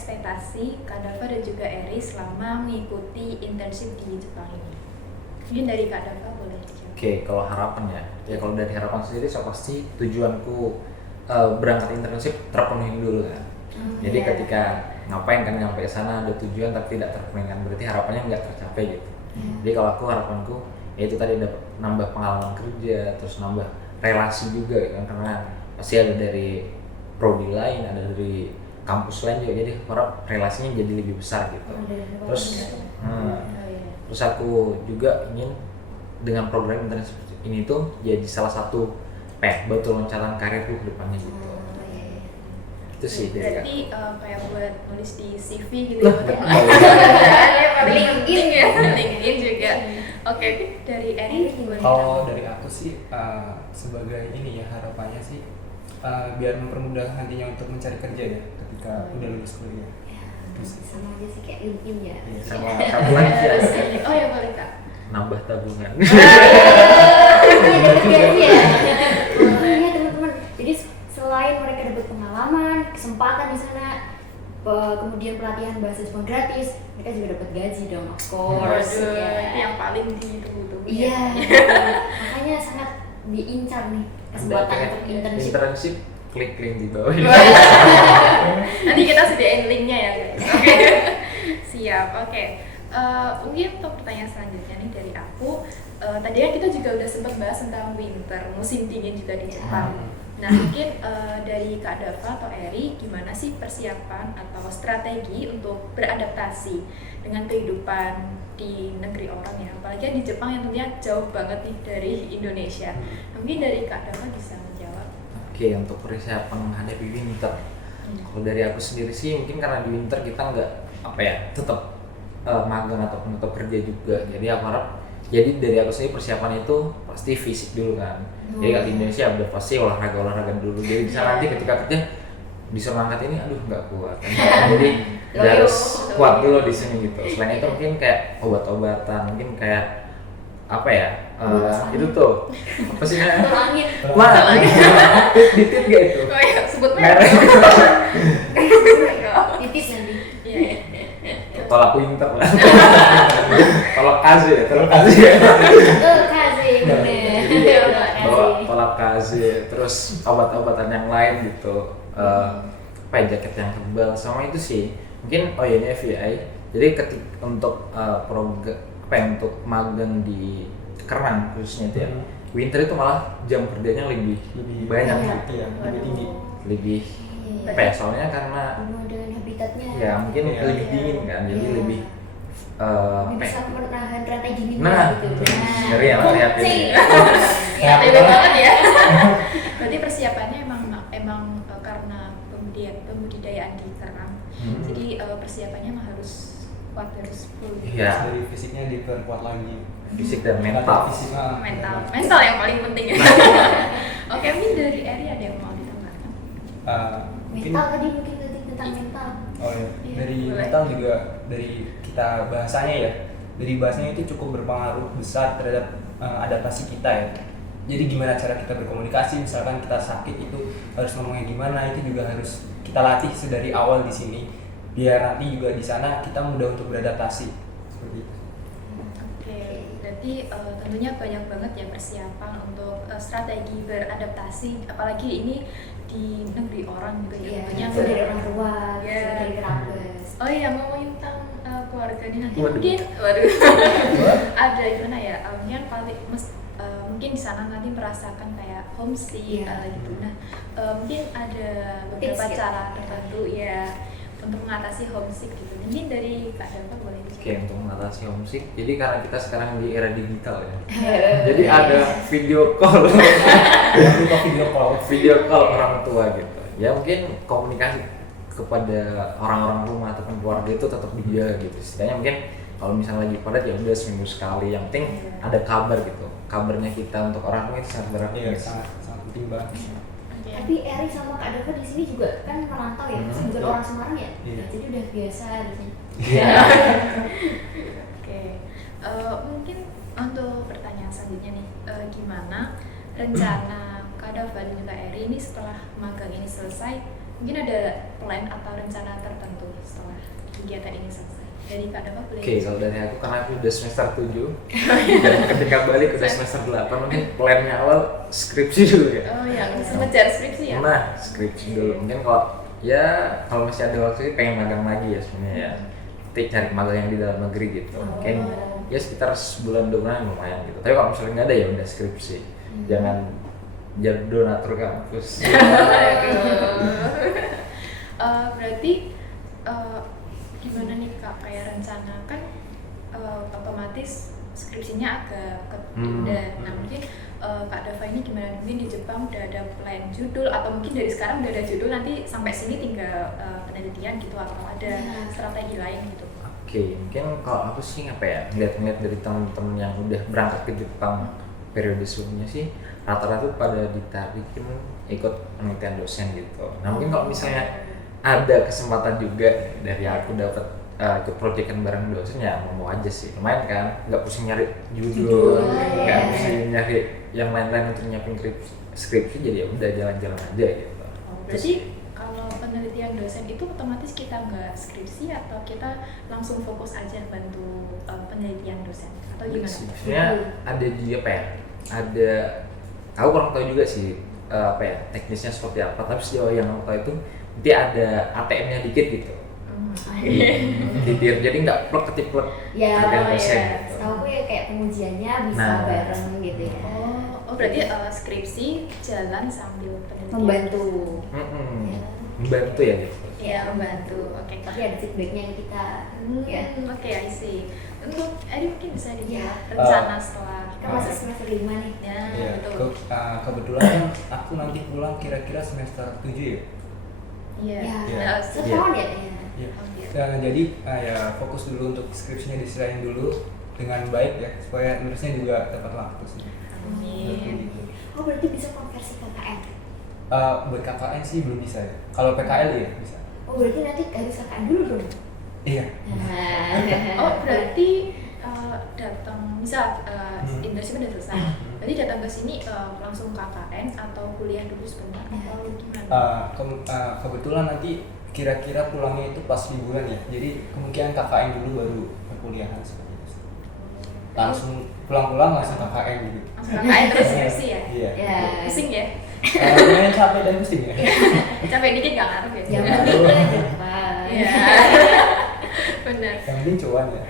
ekspektasi Kak Dava dan juga Eri selama mengikuti internship di Jepang ini? Mungkin dari Kak Dava boleh dijawab. Oke, kalau harapan ya kalau dari harapan sendiri saya pasti tujuanku berangkat internship terpenuhi dulu kan. Jadi ketika ngapain kan nyampe sana ada tujuan tapi tidak terpenuhi kan, berarti harapannya nggak tercapai gitu. Jadi kalau harapanku ya itu tadi dapat nambah pengalaman kerja, terus nambah relasi juga kan, karena pasti ada dari prodi lain, ada dari kampus lain juga, jadi harap relasinya jadi lebih besar gitu. Terus aku juga ingin dengan program internship ini tuh jadi salah satu batu loncatan karirku ke depannya gitu. Itu sih berarti kayak buat nulis di CV gitu ya, LinkedIn ya, LinkedIn juga. Oke, dari Eri gimana? Kalau dari aku sih sebagai ini ya harapannya sih biar mempermudah nantinya untuk mencari kerja ya ketika udah lulus kuliah. Sama aja sih kayak LinkedIn ya. Sama lagi ya. Oh ya boleh Kak. Nambah tabungan. Makanya teman-teman, jadi selain mereka dapat pengalaman, kesempatan di sana, kemudian pelatihan bahasa Jepang gratis, mereka juga dapat gaji dong, of course. Itu yang paling ditunggu-tunggu. Iya, makanya sangat diincar nih kesempatan untuk internship. Klik link di bawah. Nanti kita sediain linknya ya guys. Oke. Siap. Oke. Mungkin untuk pertanyaan selanjutnya nih dari aku. Tadi kan kita juga udah sempat bahas tentang winter, musim dingin juga di Jepang. Nah mungkin dari Kak Dava atau Eri, gimana sih persiapan atau strategi untuk beradaptasi dengan kehidupan di negeri orang ya, apalagi di Jepang yang tentunya jauh banget nih dari Indonesia. Mungkin dari Kak Dava bisa menjawab. Oke, untuk persiapan menghadapi winter. Kalau dari aku sendiri sih mungkin karena di winter kita nggak tetap magang ataupun tetap kerja juga. Jadi aku harap dari aku sendiri persiapan itu pasti fisik dulu kan. Jadi kalau di Indonesia udah pasti olahraga dulu. Jadi bisa nanti ketika kerja bisa angkat ini aduh nggak kuat. Jadi harus kuat dulu di sini gitu. Selain itu mungkin kayak obat-obatan, mungkin kayak itu tuh apa sih Langit. wah titit gak itu Oh iya, sebut merek. Titis nanti. Iya. tolak winter lah tolak kaze Kaze bener. bawa tolak kaze, terus obat-obatan yang lain gitu, jaket yang tebal sama itu sih mungkin. Ini FYI, jadi untuk untuk magang di Kerang khususnya itu ya, winter itu malah jam kerjanya lebih banyak gitu ya, lebih tinggi. lebih soalnya karena dan habitatnya ya mungkin lebih dingin kan, jadi lebih bisa menahan rantai dingin gitu. ngeri ya lihat ini. Beda banget ya. Berarti persiapannya emang karena pembudidayaan di Kerang. Jadi persiapannya emang harus kuat, harus full. Iya. Dari fisiknya diperkuat lagi. Fisik dan mental. Mental yang paling penting ya. Oke, mungkin dari Eri ada yang mau ditambahkan? Mental tadi mungkin tentang mental. Oh iya. Dari boleh. mental juga dari kita bahasanya ya. Dari bahasanya itu cukup berpengaruh besar terhadap adaptasi kita ya. Jadi gimana cara kita berkomunikasi, misalkan kita sakit itu harus ngomongnya gimana, itu juga harus kita latih sedari awal di sini biar nanti juga di sana kita mudah untuk beradaptasi seperti itu. Oke, berarti tentunya banyak banget ya persiapan untuk strategi beradaptasi, apalagi ini di negeri orang gitu ya. Tentunya Dari orang tua, Ya. dari kerabat. Oh iya, ngomongin tentang keluarga nih nanti mungkin ada gimana ya, mungkin di sana nanti merasakan kayak homesick gitu. Nah mungkin ada beberapa cara tertentu ya untuk mengatasi homesick gitu. Mungkin dari Kak Dava boleh dijawab. Oke, untuk mengatasi homesick, jadi karena kita sekarang di era digital ya, jadi ada video call orang tua gitu. Ya mungkin komunikasi kepada orang-orang rumah ataupun keluarga itu tetap dijaga gitu. Setidaknya mungkin kalau misalnya lagi padat ya udah seminggu sekali, yang penting ada kabar gitu. Kabarnya kita untuk orang tua itu sangat berarti. Iya, sangat penting banget. Tapi Eri sama Kak Dava di sini juga kan merantau ya, bukan orang Semarang ya. Jadi udah biasa di sini. Oke, mungkin untuk pertanyaan selanjutnya nih, gimana rencana Kak Dava dan juga Eri ini setelah magang ini selesai mungkin ada plan atau rencana tertentu setelah kegiatan ini selesai? Dari Kak Dava boleh? Oke, kalau dari aku karena aku udah semester 7 dan ketika balik udah semester 8 mungkin plannya awal skripsi dulu ya. Oh ya, mengejar skripsi ya? Nah, skripsi dulu. Mungkin kalau masih ada waktu sih pengen magang lagi ya sebenarnya ya. Nanti cari magang yang di dalam negeri gitu. Mungkin ya sekitar sebulan 2 bulan lumayan gitu. Tapi kalau misalnya nggak ada ya udah skripsi. Jangan jadi donatur kampus. Berarti gimana nih Kak, kayak rencana kan otomatis skripsinya agak ketunda. Nah mungkin Kak Dava ini gimana, mungkin di Jepang udah ada plan judul atau mungkin dari sekarang udah ada judul, nanti sampai sini tinggal penelitian gitu atau ada strategi lain gitu? Oke, mungkin kalau aku sih ngeliat dari teman-teman yang udah berangkat ke Jepang periode sebelumnya sih rata-rata pada ditarikin ikut penelitian dosen gitu. Nah mungkin kalau misalnya ada kesempatan juga dari aku dapat ikut proyekan bareng dosen ya mau aja sih, lumayan kan, nggak pusing nyari judul, nggak pusing nyari yang lain-lain untuk nyiapin skripsi, jadi ya udah jalan-jalan aja gitu. Berarti kalau penelitian dosen itu otomatis kita nggak skripsi atau kita langsung fokus aja bantu penelitian dosen atau gimana? Sebenarnya ada ada, aku kurang tahu juga sih teknisnya seperti apa, tapi sejauh yang aku tahu itu nanti ada ATM-nya dikit gitu. Jadi nggak plek ketiplek ya, dosen. Gitu. Tahu gue ya kayak pengujiannya bisa bareng gitu ya. Oh berarti skripsi jalan sambil penelitian. Membantu. Membantu ya gitu. Iya membantu. Oke. Tapi ada feedbacknya yang kita. Ya. Oke, I see. Untuk Adi mungkin bisa dijawab Ya. rencana setelah Kita masuk semester 5 nih. ya betul. Kebetulan kan aku nanti pulang kira-kira semester 7 ya. Iya. Ya. Setahun ya. Nah, jadi ya fokus dulu untuk skripsinya diserahin dulu dengan baik ya, supaya nulisnya juga tepat waktu sih. Amin. Oh berarti bisa konversi KKN? Buat KKN sih belum bisa ya. Kalau PKL ya bisa. Oh berarti nanti harus KKN dulu dong? Iya. Oh berarti datang misal internship udah selesai, berarti datang ke sini langsung KKN atau kuliah dulu sebentar atau gimana? Kebetulan nanti kira-kira pulangnya itu pas liburan ya, jadi kemungkinan KKN dulu baru perkuliahan seperti itu. Langsung pulang-pulang langsung KKN gitu. Langsung KKN terus skripsi ya? Iya. Ya. Pusing ya? Lumayan capek dan pusing ya. Capek dikit gak ngaruh ya? Jangan dulu lah Jepang. Iya. Benar. Yang penting cuan ya.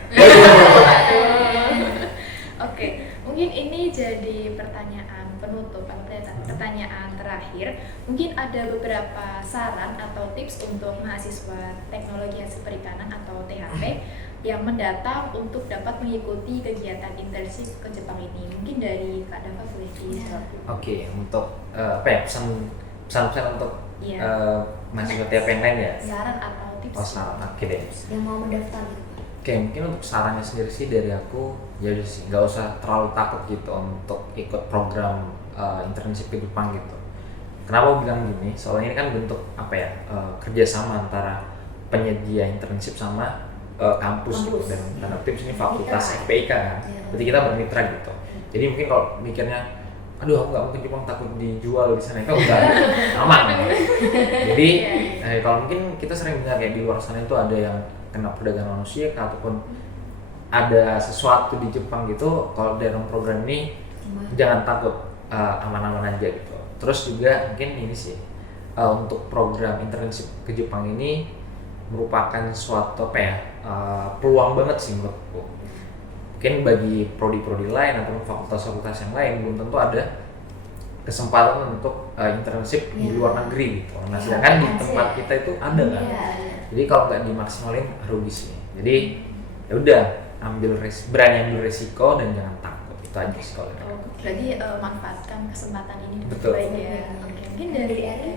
Oke, mungkin ini jadi pertanyaan penutup atau pertanyaan terakhir. Mungkin ada beberapa saran atau tips untuk mahasiswa teknologi hasil perikanan atau THP yang mendatang untuk dapat mengikuti kegiatan internship ke Jepang ini. Mungkin dari Kak Dava boleh dijawab. Oke, untuk pesan-pesan untuk Iya. mahasiswa THP yang lain ya. Saran atau tips? Oh saran, oke deh. Yang mau mendaftar gitu. Oke, mungkin untuk sarannya sendiri sih dari aku ya udah sih nggak usah terlalu takut gitu untuk ikut program internship ke Jepang gitu. Kenapa aku bilang gini? Soalnya ini kan bentuk kerjasama antara penyedia internship sama kampus gitu, dan tanda kutip sini fakultas FPIK kan. Berarti kita bermitra gitu. Jadi mungkin kalau mikirnya, aduh aku nggak mau ke Jepang takut dijual di sana, itu udah aman. Jadi kalau mungkin kita sering dengar kayak di luar sana itu ada yang kena perdagangan manusia ataupun ada sesuatu di Jepang gitu. Kalau dalam program ini jangan takut, aman-aman aja gitu. Terus juga mungkin ini sih untuk program internship ke Jepang ini merupakan suatu peluang banget sih menurutku. Mungkin bagi prodi-prodi lain ataupun fakultas-fakultas yang lain belum tentu ada kesempatan untuk internship di luar negeri gitu. Nah sedangkan di tempat kita itu ada kan. Jadi kalau nggak dimaksimalin rugi sih. Jadi ya udah berani ambil resiko dan jangan takut, itu aja sih kalau dari aku. Berarti manfaatkan kesempatan ini dengan Betul. baik ya. Oke, mungkin dari Eri.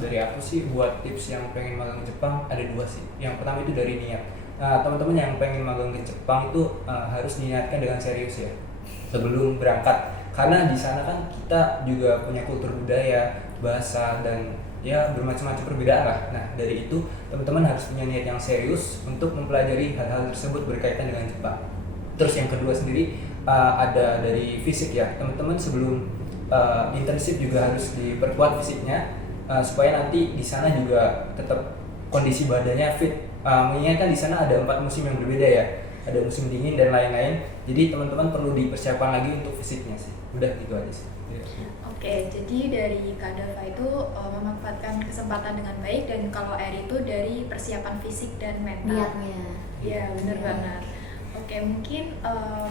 Dari aku sih buat tips yang pengen magang ke Jepang ada 2 sih. Yang pertama itu dari niat. Nah, teman-teman yang pengen magang ke Jepang itu harus diniatkan dengan serius ya sebelum berangkat. Karena di sana kan kita juga punya kultur budaya, bahasa, dan ya bermacam-macam perbedaan lah. Nah dari itu teman-teman harus punya niat yang serius untuk mempelajari hal-hal tersebut berkaitan dengan Jepang. Terus yang kedua sendiri ada dari fisik ya, teman-teman sebelum internship juga harus diperkuat fisiknya supaya nanti di sana juga tetap kondisi badannya fit. Mengingat kan di sana ada 4 musim yang berbeda ya, ada musim dingin dan lain-lain. Jadi teman-teman perlu dipersiapkan lagi untuk fisiknya sih. Udah gitu aja sih. Oke, jadi dari Kak Dava itu memanfaatkan kesempatan dengan baik, dan kalau Eri itu dari persiapan fisik dan mental. Niatnya. Iya, benar Iya. banget. Oke, mungkin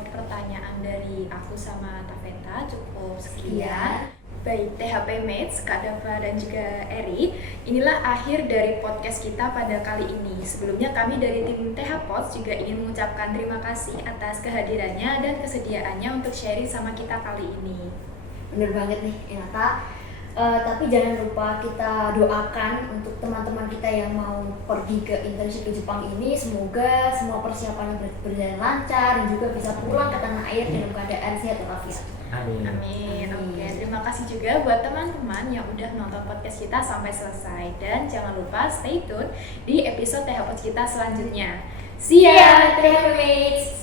pertanyaan dari aku sama Taveta cukup sekian. Baik, THP Mates, Kak Dava dan juga Eri, inilah akhir dari podcast kita pada kali ini. Sebelumnya kami dari tim TH Pods juga ingin mengucapkan terima kasih atas kehadirannya dan kesediaannya untuk sharing sama kita kali ini. Bener banget nih Inata. Tapi jangan lupa kita doakan untuk teman-teman kita yang mau pergi ke internship ke Jepang ini, semoga semua persiapannya berjalan lancar dan juga bisa pulang ke tanah air dalam keadaan sehat walafiat. Amin. Amin. Oke, terima kasih juga buat teman-teman yang udah nonton podcast kita sampai selesai, dan jangan lupa stay tune di episode TH Pods kita selanjutnya. See ya. THP Mates.